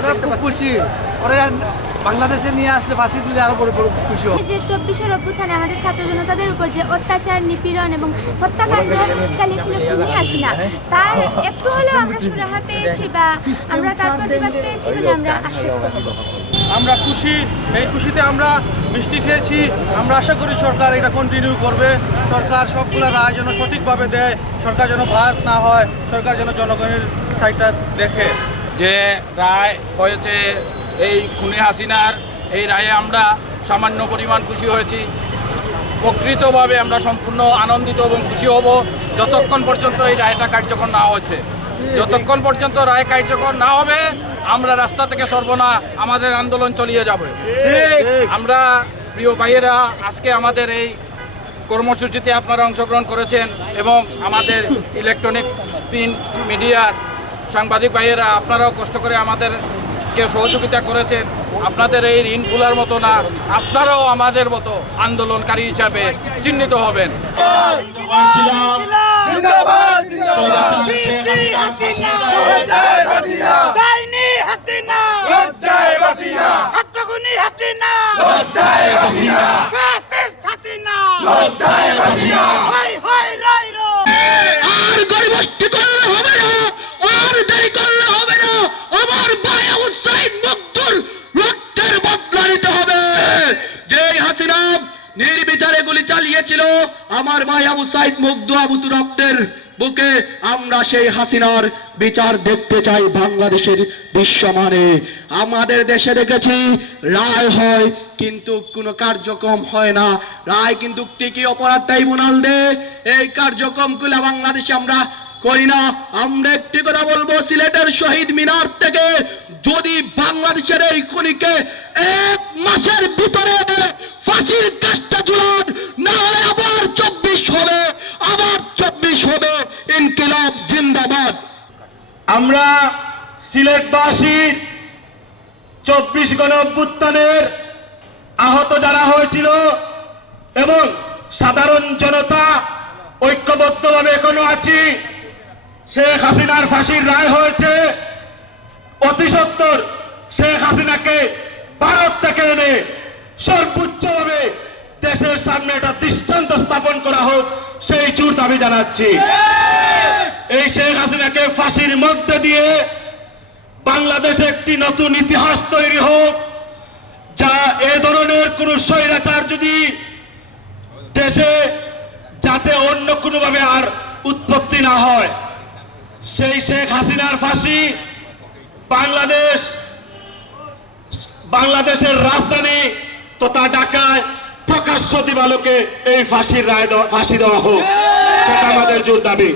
আমরা খুব খুশি। ওরা বাংলাদেশে নিয়ে আসলে ফাঁসি দিলে আরও বড় বড় খুশি হব। যে চব্বিশের অভ্যুত্থানে আমাদের ছাত্র জনতাদের উপর যে অত্যাচার নিপীড়ন এবং হত্যাকাণ্ড চালিয়েছিল খুনি হাসিনা তার একটু হলেও আমরা সুরাহা পেয়েছি বা আমরা তার প্রতিবাদ পেয়েছি বলে আমরা আশ্বস্ত। আমরা খুশি এই খুশিতে আমরা মিষ্টি খেয়েছি। আমরা আশা করি সরকার এটা কন্টিনিউ করবে। সরকার সবগুলো রায় যেন সঠিকভাবে দেয়। সরকার যেন ভাস না হয়। সরকার যেন জনগণের সাইডটা দেখে। যে রায় হয়েছে এই খুনে হাসিনার, এই রায়ে আমরা সামান্য পরিমাণ খুশি হয়েছি। প্রকৃতভাবে আমরা সম্পূর্ণ আনন্দিত এবং খুশি হব যতক্ষণ পর্যন্ত এই রায়টা কার্যকর না হয়েছে। যতক্ষণ পর্যন্ত রায় কার্যকর না হবে, আমরা রাস্তা থেকে সর্বনা আমাদের আন্দোলন চলিয়ে যাবে। আমরা প্রিয় ভাইয়েরা, আজকে আমাদের এই কর্মসূচিতে আপনারা অংশগ্রহণ করেছেন এবং আমাদের ইলেকট্রনিক প্রিন্ট মিডিয়ার সাংবাদিক ভাইয়েরা আপনারাও কষ্ট করে আমাদেরকে সহযোগিতা করেছেন। আপনাদের এই ঋণ ভুলার মতো না আপনারাও আমাদের মতো আন্দোলনকারী হিসাবে চিহ্নিত হবেন। নিতে হবে। যে হাসিনা নির্বিচারে গুলি চালিয়েছিল, আমার ভাই আবু সাইদ মুগ্ধ আবু রক্তের বুকে আমরা সেই হাসিনার বিচার দেখতে চাই বাংলাদেশের বিশ্বমানে। আমাদের দেশে দেখেছি, রায় হয় কিন্তু কোনো কার্যক্রম হয় না। রায় কিন্তু টিকি অপরাধ ট্রাইব্যুনাল দে এই কার্যক্রমগুলো বাংলাদেশে আমরা করি না। আমরা একটি কথা বলব, সিলেটের শহীদ মিনার থেকে যদি বাংলাদেশের এই খুনিকে এক মাসের ভিতরে ফাঁসির কাজটা ঝুলান না হলে আবার চব্বিশ হবে, আবার চব্বিশ হবে। ইনকিলাব জিন্দাবাদ। আমরা সিলেটবাসী চব্বিশ গণ অভ্যুত্থানের আহত যারা হয়েছিল এবং সাধারণ জনতা ঐক্যবদ্ধভাবে এখনও আছি শেখ হাসিনার ফাঁসির রায় হয়েছে। অতি সত্তর, শেখ হাসিনাকে ভারত থেকে এনে সর্বোচ্চভাবে দেশের সামনে একটা দৃষ্টান্ত স্থাপন করা হোক, সেই চুর দাবি জানাচ্ছি। এই শেখ হাসিনাকে ফাঁসির মধ্যে দিয়ে বাংলাদেশে একটি নতুন ইতিহাস তৈরি হোক, যা এ ধরনের কোন স্বৈরাচার যদি দেশে যাতে অন্য কোনোভাবে আর উৎপত্তি না হয়। সেই শেখ হাসিনার ফাঁসি বাংলাদেশ, বাংলাদেশের রাজধানী তথা ঢাকায় প্রকাশ্য দিবালোকে এই ফাঁসির রায় ফাঁসি দেওয়া হোক। সেটা আমাদের জোর দাবি।